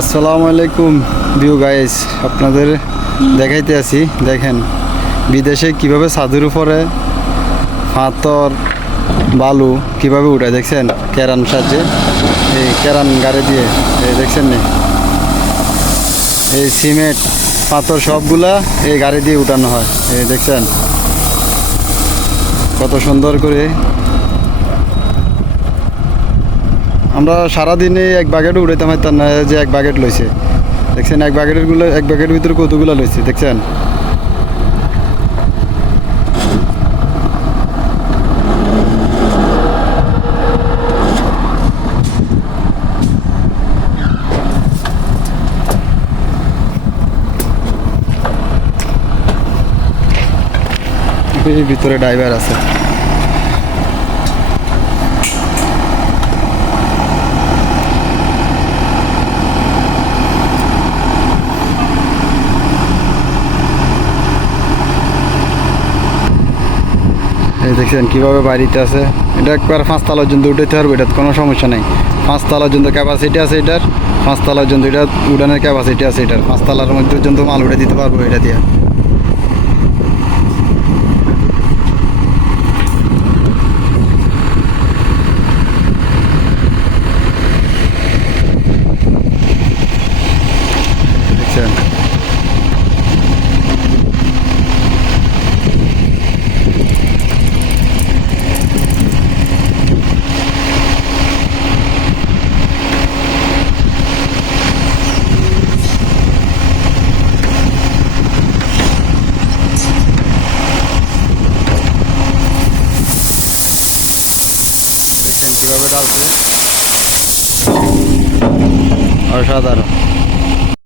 আসসালামু আলাইকুম view guys, আপনাদের দেখাইতে আছি। দেখেন বিদেশে কিভাবে ছাদের উপরে পাথর বালু কিভাবে উঠায়, দেখছেন কেরান সাহায্যে, এই কেরান গাড়ি দিয়ে দেখছেন না, এই সিমেন্ট পাথর সবগুলা এই গাড়ি দিয়ে উঠানো হয়। এই দেখছেন কত সুন্দর করে। আমরা সারাদিনে এক বাকেটও উঠাইতে পারতাম না, যে এক বাকেট লইছে দেখছেন, এক বাকেটের ভিতরে কতগুলো লইছে দেখছেন। এই ভিতরে ড্রাইভার আছে। এই দেখছেন কীভাবে বাড়িতে আছে। এটা একবার 5 তলা পর্যন্ত উঠাইতে পারবো, এটার কোনো সমস্যা নেই। 5 তলা পর্যন্ত ক্যাপাসিটি আছে এটার, 5 তলা পর্যন্ত এটা উঠানের ক্যাপাসিটি আছে এটার। 5 তলার মধ্যে পর্যন্ত মাল উঠে দিতে পারবো এটা দিয়ে। দেখছেন কীভাবে ডালছে, অসাধারণ।